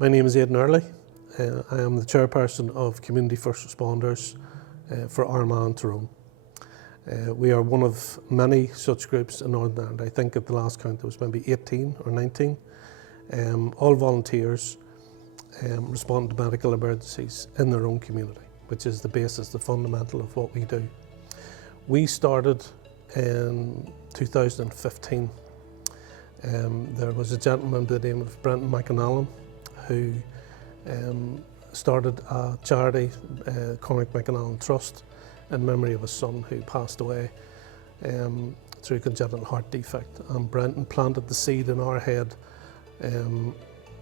My name is Aidan Early. I am the chairperson of Community First Responders for Armagh Tyrone. We are one of many such groups in Northern Ireland. I think at the last count there was maybe 18 or 19. All volunteers respond to medical emergencies in their own community, which is the basis, the fundamental of what we do. We started in 2015. There was a gentleman by the name of Cormac McAnallen who started a charity, Cormac McAnallen Trust, in memory of his son who passed away through congenital heart defect. And Brenton planted the seed in our head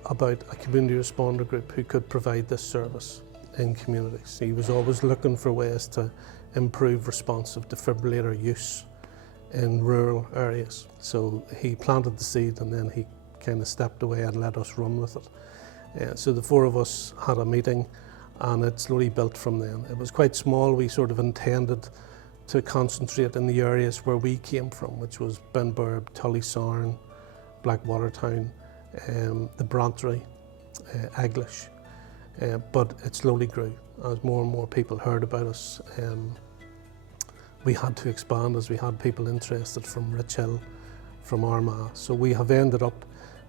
about a community responder group who could provide this service in communities. He was always looking for ways to improve responsive defibrillator use in rural areas. So he planted the seed and then he kind of stepped away and let us run with it. So the four of us had a meeting and it slowly built from then. It was quite small. We sort of intended to concentrate in the areas where we came from, which was Benburb, Tullysarn, Blackwatertown, the Brantry, Eglish. But it slowly grew as more and more people heard about us. We had to expand as we had people interested from Rich Hill, from Armagh. So we have ended up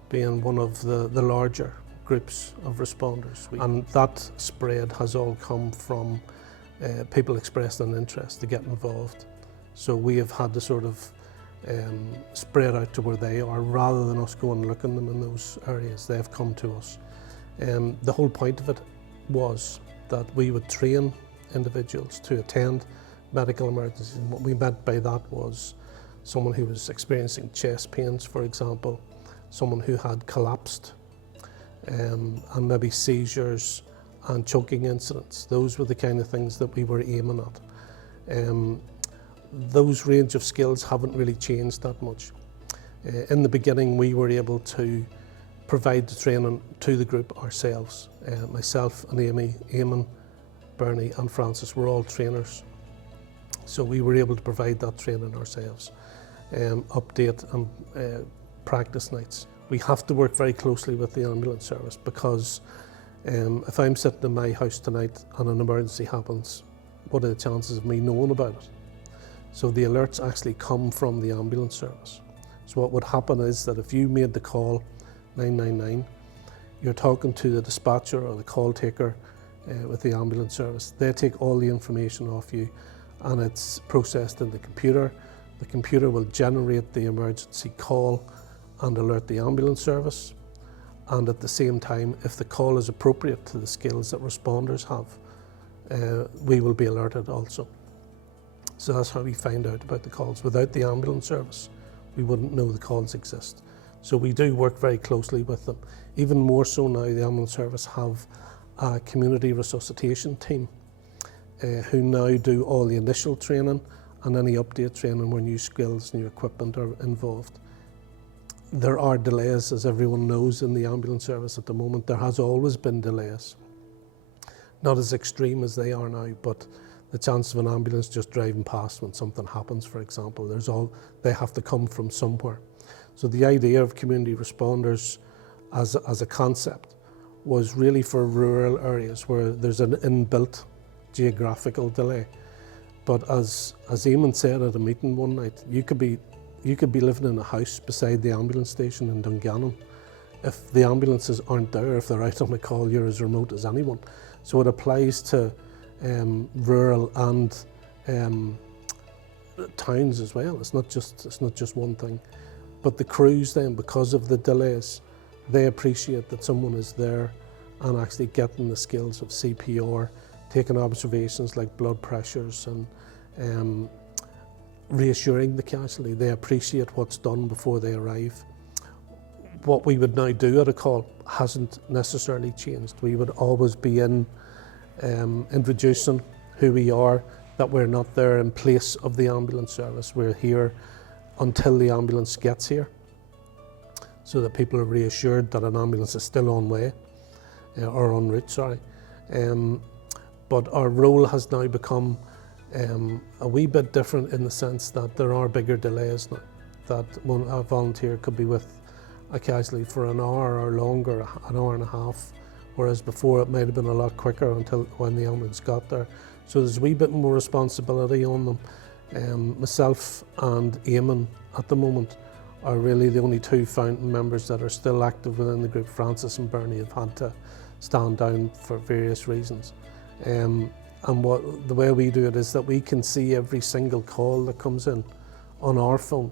being one of the larger groups of responders. And that spread has all come from people expressing an interest to get involved. So we have had to sort of spread out to where they are rather than us go and look in them in those areas. They've come to us. The whole point of it was that we would train individuals to attend medical emergencies. And what we meant by that was someone who was experiencing chest pains, for example, someone who had collapsed, and maybe seizures and choking incidents. Those were the kind of things that we were aiming at. Those range of skills haven't really changed that much. In the beginning, we were able to provide the training to the group ourselves. Myself and Amy, Eamon, Bernie and Francis were all trainers. So we were able to provide that training ourselves, update and practice nights. We have to work very closely with the ambulance service because if I'm sitting in my house tonight and an emergency happens, what are the chances of me knowing about it? So the alerts actually come from the ambulance service. So what would happen is that if you made the call 999, you're talking to the dispatcher or the call taker with the ambulance service. They take all the information off you and it's processed in the computer. The computer will generate the emergency call and alert the ambulance service. And at the same time, if the call is appropriate to the skills that responders have, we will be alerted also. So that's how we find out about the calls. Without the ambulance service, we wouldn't know the calls exist. So we do work very closely with them. Even more so now, the ambulance service have a community resuscitation team who now do all the initial training and any update training where new skills, new equipment are involved. There are delays, as everyone knows, in the ambulance service at the moment. There has always been delays. Not as extreme as they are now, but the chance of an ambulance just driving past when something happens, for example, they have to come from somewhere. So the idea of community responders as a concept was really for rural areas where there's an inbuilt geographical delay. But as Eamon said at a meeting one night, you could be living in a house beside the ambulance station in Dungannon. If the ambulances aren't there, if they're out on a call, you're as remote as anyone. So it applies to rural and towns as well. It's not just one thing. But the crews then, because of the delays, they appreciate that someone is there and actually getting the skills of CPR, taking observations like blood pressures and reassuring the casualty. They appreciate what's done before they arrive. What we would now do at a call hasn't necessarily changed. We would always be introducing who we are, that we're not there in place of the ambulance service. We're here until the ambulance gets here, so that people are reassured that an ambulance is still on way, or en route, sorry. But our role has now become a wee bit different in the sense that there are bigger delays now, that a volunteer could be with a casualty for an hour or longer, an hour and a half, whereas before it might have been a lot quicker until when the ambulance got there. So there's a wee bit more responsibility on them. Myself and Eamon at the moment are really the only two fountain members that are still active within the group. Francis and Bernie have had to stand down for various reasons. And the way we do it is that we can see every single call that comes in on our phone.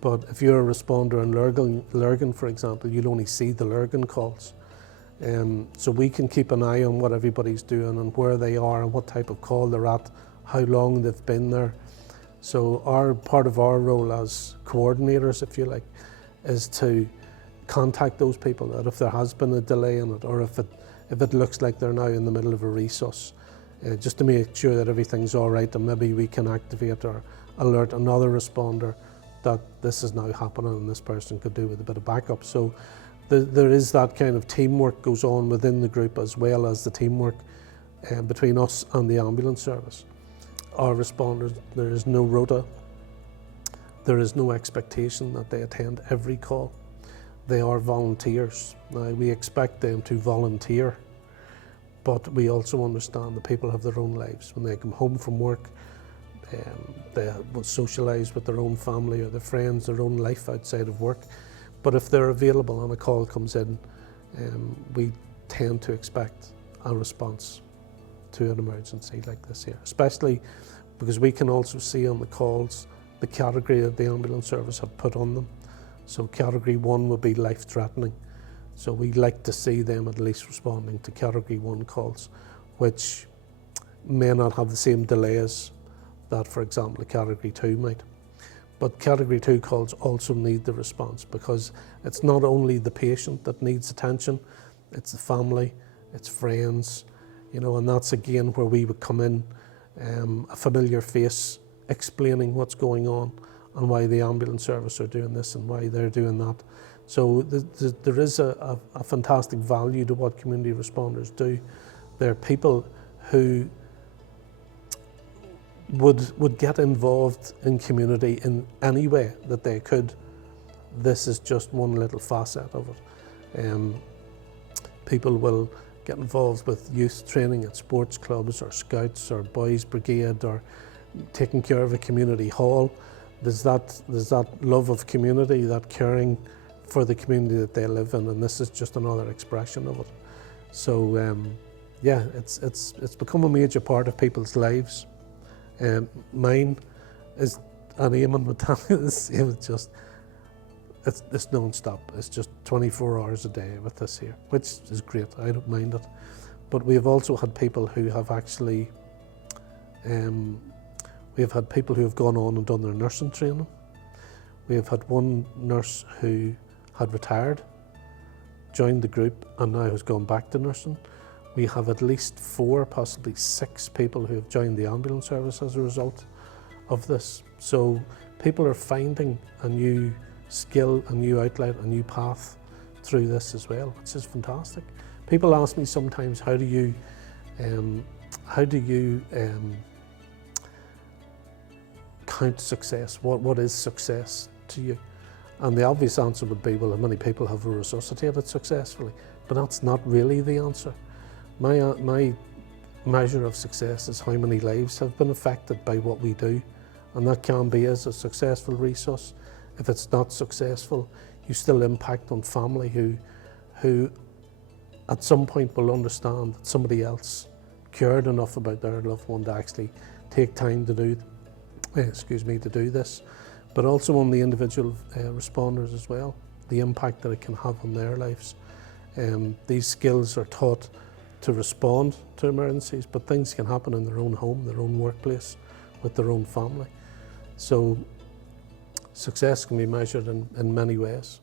But if you're a responder in Lurgan, for example, you'll only see the Lurgan calls. So we can keep an eye on what everybody's doing and where they are and what type of call they're at, how long they've been there. So part of our role as coordinators, if you like, is to contact those people that if there has been a delay in it, or if it looks like they're now in the middle of a resus, just to make sure that everything's all right, and maybe we can activate or alert another responder that this is now happening and this person could do with a bit of backup. So there is that kind of teamwork goes on within the group, as well as the teamwork between us and the ambulance service. Our responders, there is no rota, there is no expectation that they attend every call. They are volunteers. Now, we expect them to volunteer, but we also understand that people have their own lives. When they come home from work, they will socialise with their own family or their friends, their own life outside of work. But if they're available and a call comes in, we tend to expect a response to an emergency like this here, especially because we can also see on the calls the category that the ambulance service have put on them. So category 1 would be life-threatening. So we like to see them at least responding to category 1 calls, which may not have the same delays that, for example, a category 2 might. But category 2 calls also need the response, because it's not only the patient that needs attention, it's the family, it's friends, and that's again where we would come in, a familiar face explaining what's going on and why the ambulance service are doing this and why they're doing that. So there is a fantastic value to what community responders do. They're people who would get involved in community in any way that they could. This is just one little facet of it. People will get involved with youth training at sports clubs or scouts or boys brigade or taking care of a community hall. There's that love of community, that caring for the community that they live in, and this is just another expression of it. So yeah, it's become a major part of people's lives. Mine is, and Eamon would tell you the same, it's non-stop. It's just 24 hours a day with this here, which is great. I don't mind it. But we have also had people who have actually, we have had people who have gone on and done their nursing training. We have had one nurse who had retired, joined the group, and now has gone back to nursing. We have at least 4, possibly 6 people who have joined the ambulance service as a result of this. So people are finding a new skill, a new outlet, a new path through this as well, which is fantastic. People ask me sometimes, how do you count success? What is success to you? And the obvious answer would be, well, many people have resuscitated successfully, but that's not really the answer. My measure of success is how many lives have been affected by what we do, and that can be as a successful resource. If it's not successful, you still impact on family who at some point will understand that somebody else cared enough about their loved one to actually take time to do this, but also on the individual responders as well, the impact that it can have on their lives. These skills are taught to respond to emergencies, but things can happen in their own home, their own workplace, with their own family. So success can be measured in many ways.